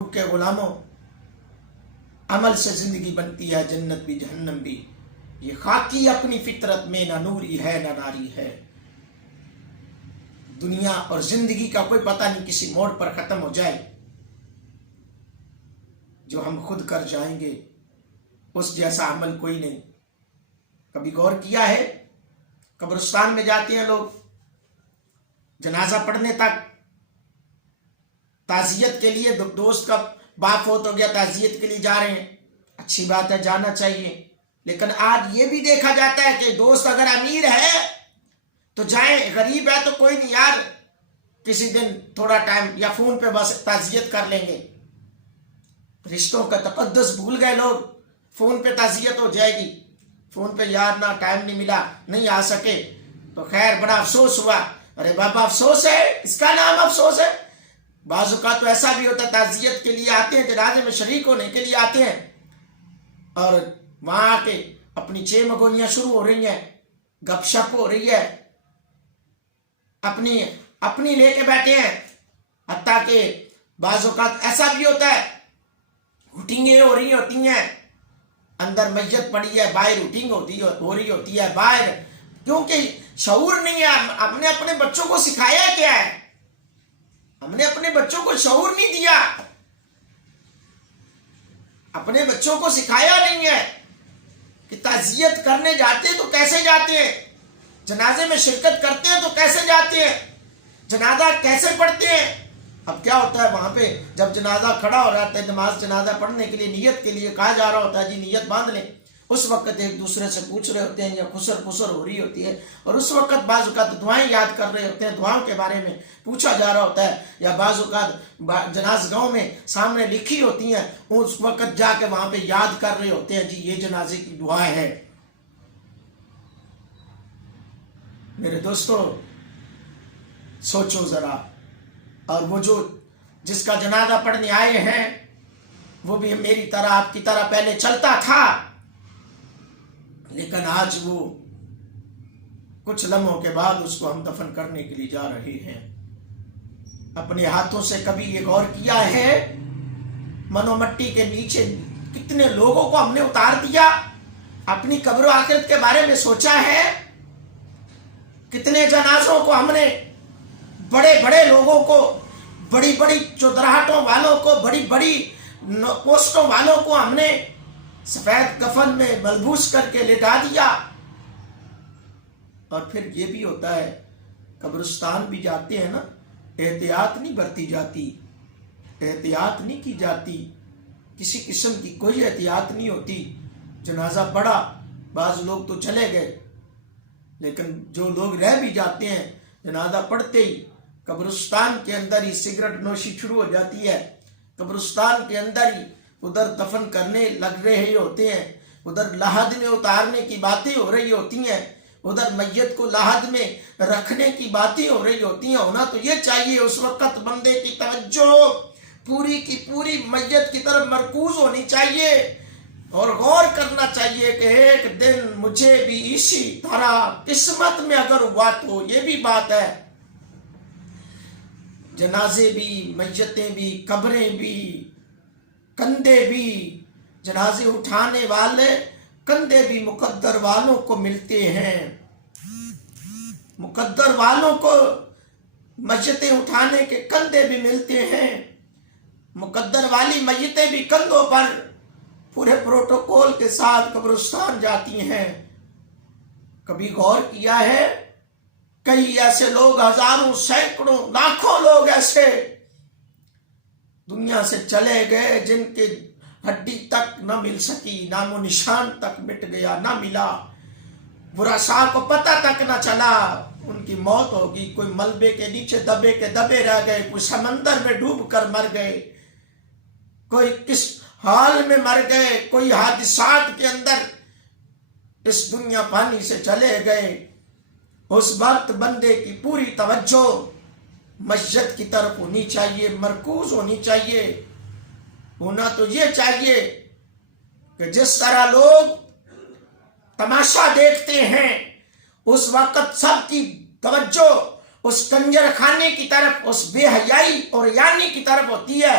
کے غلاموں، عمل سے زندگی بنتی ہے جنت بھی جہنم بھی۔ یہ خاکی اپنی فطرت میں نہ نوری ہے نہ ناری ہے۔ دنیا اور زندگی کا کوئی پتہ نہیں کسی موڑ پر ختم ہو جائے، جو ہم خود کر جائیں گے اس جیسا عمل کوئی نہیں۔ کبھی غور کیا ہے؟ قبرستان میں جاتے ہیں لوگ جنازہ پڑھنے تک، تعزیت کے لیے، دوست کا باپ فوت ہو گیا تعزیت کے لیے جا رہے ہیں، اچھی بات ہے جانا چاہیے، لیکن آج یہ بھی دیکھا جاتا ہے کہ دوست اگر امیر ہے تو جائیں، غریب ہے تو کوئی نہیں یار کسی دن تھوڑا ٹائم یا فون پہ بس تعزیت کر لیں گے۔ رشتوں کا تقدس بھول گئے لوگ، فون پہ تعزیت ہو جائے گی، فون پہ یار نہ ٹائم نہیں ملا نہیں آ سکے تو خیر بڑا افسوس ہوا۔ ارے بابا افسوس ہے، اس کا نام افسوس ہے؟ بعض اوقات تو ایسا بھی ہوتا ہے تعزیت کے لیے آتے ہیں، جنازے میں شریک ہونے کے لیے آتے ہیں اور وہاں آ کے اپنی چھ مگولیاں شروع ہو رہی ہیں، گپ شپ ہو رہی ہے، اپنی لے کے بیٹھے ہیں۔ حتیٰ کہ بعض اوقات ایسا بھی ہوتا ہے ہوٹنگیں ہو رہی ہوتی ہیں، اندر میت پڑی ہے، باہر ہوٹنگ ہو رہی ہوتی ہے باہر، کیونکہ شعور نہیں ہے۔ ہم نے اپنے بچوں کو سکھایا کیا ہے؟ ہم نے اپنے بچوں کو شعور نہیں دیا، اپنے بچوں کو سکھایا نہیں ہے کہ تعزیت کرنے جاتے ہیں تو کیسے جاتے ہیں، جنازے میں شرکت کرتے ہیں تو کیسے جاتے ہیں، جنازہ کیسے پڑھتے ہیں۔ اب کیا ہوتا ہے وہاں پہ جب جنازہ کھڑا ہو رہا ہے، نماز جنازہ پڑھنے کے لیے نیت کے لیے کہا جا رہا ہوتا ہے جی نیت باندھ لیں، اس وقت ایک دوسرے سے پوچھ رہے ہوتے ہیں یا خسر پسر ہو رہی ہوتی ہے، اور اس وقت بعض اوقات دعائیں یاد کر رہے ہوتے ہیں، دعاؤں کے بارے میں پوچھا جا رہا ہوتا ہے، یا بعض اوقات جناز گاہوں میں سامنے لکھی ہوتی ہیں، اس وقت جا کے وہاں پہ یاد کر رہے ہوتے ہیں جی یہ جنازے کی دعا ہے۔ میرے دوستو سوچو ذرا، اور وہ جس کا جنازہ پڑھنے آئے ہیں وہ بھی میری طرح آپ کی طرح پہلے چلتا تھا، لیکن آج وہ کچھ لمحوں کے بعد اس کو ہم دفن کرنے کے لیے جا رہے ہیں۔ اپنے ہاتھوں سے کبھی یہ غور کیا ہے منو مٹی کے نیچے کتنے لوگوں کو ہم نے اتار دیا؟ اپنی قبر و آخرت کے بارے میں سوچا ہے؟ کتنے جنازوں کو ہم نے، بڑے بڑے لوگوں کو، بڑی بڑی چودراہٹوں والوں کو، بڑی بڑی پوسٹوں والوں کو ہم نے سفید کفن میں ملبوس کر کے لٹا دیا۔ اور پھر یہ بھی ہوتا ہے قبرستان بھی جاتے ہیں نا، احتیاط نہیں برتی جاتی، احتیاط نہیں کی جاتی، کسی قسم کی کوئی احتیاط نہیں ہوتی۔ جنازہ پڑا، بعض لوگ تو چلے گئے، لیکن جو لوگ رہ بھی جاتے ہیں جنازہ پڑھتے ہی قبرستان کے اندر ہی سگریٹ نوشی شروع ہو جاتی ہے، قبرستان کے اندر ہی ادھر دفن کرنے لگ رہے ہوتے ہیں، ادھر لحد میں اتارنے کی باتیں ہو رہی ہوتی ہیں، ادھر میت کو لحد میں رکھنے کی باتیں ہو رہی ہوتی ہیں۔ ہونا تو یہ چاہیے اس وقت بندے کی توجہ پوری کی پوری میت کی طرف مرکوز ہونی چاہیے، اور غور کرنا چاہیے کہ ایک دن مجھے بھی اسی طرح قسمت میں اگر ہوا تو یہ بھی بات ہے۔ جنازے بھی، میتیں بھی، قبریں بھی، کندھے بھی، جنازے اٹھانے والے کندھے بھی مقدر والوں کو ملتے ہیں، مقدر والوں کو میتیں اٹھانے کے کندھے بھی ملتے ہیں، مقدر والی میتیں بھی کندھوں پر پورے پروٹوکول کے ساتھ قبرستان جاتی ہیں۔ کبھی غور کیا ہے کئی ایسے لوگ، ہزاروں سینکڑوں لاکھوں لوگ ایسے دنیا سے چلے گئے جن کے ہڈی تک نہ مل سکی، نام و نشان تک مٹ گیا، نہ ملا، ورثاء کو پتہ تک نہ چلا ان کی موت ہوگی، کوئی ملبے کے نیچے دبے کے دبے رہ گئے، کوئی سمندر میں ڈوب کر مر گئے، کوئی کس حال میں مر گئے، کوئی حادثات کے اندر اس دنیا پانی سے چلے گئے۔ اس وقت بندے کی پوری توجہ مسجد کی طرف ہونی چاہیے، مرکوز ہونی چاہیے۔ ہونا تو یہ چاہیے کہ جس طرح لوگ تماشا دیکھتے ہیں اس وقت سب کی توجہ اس کنجر خانے کی طرف، اس بے حیائی اور یانی کی طرف ہوتی ہے،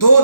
2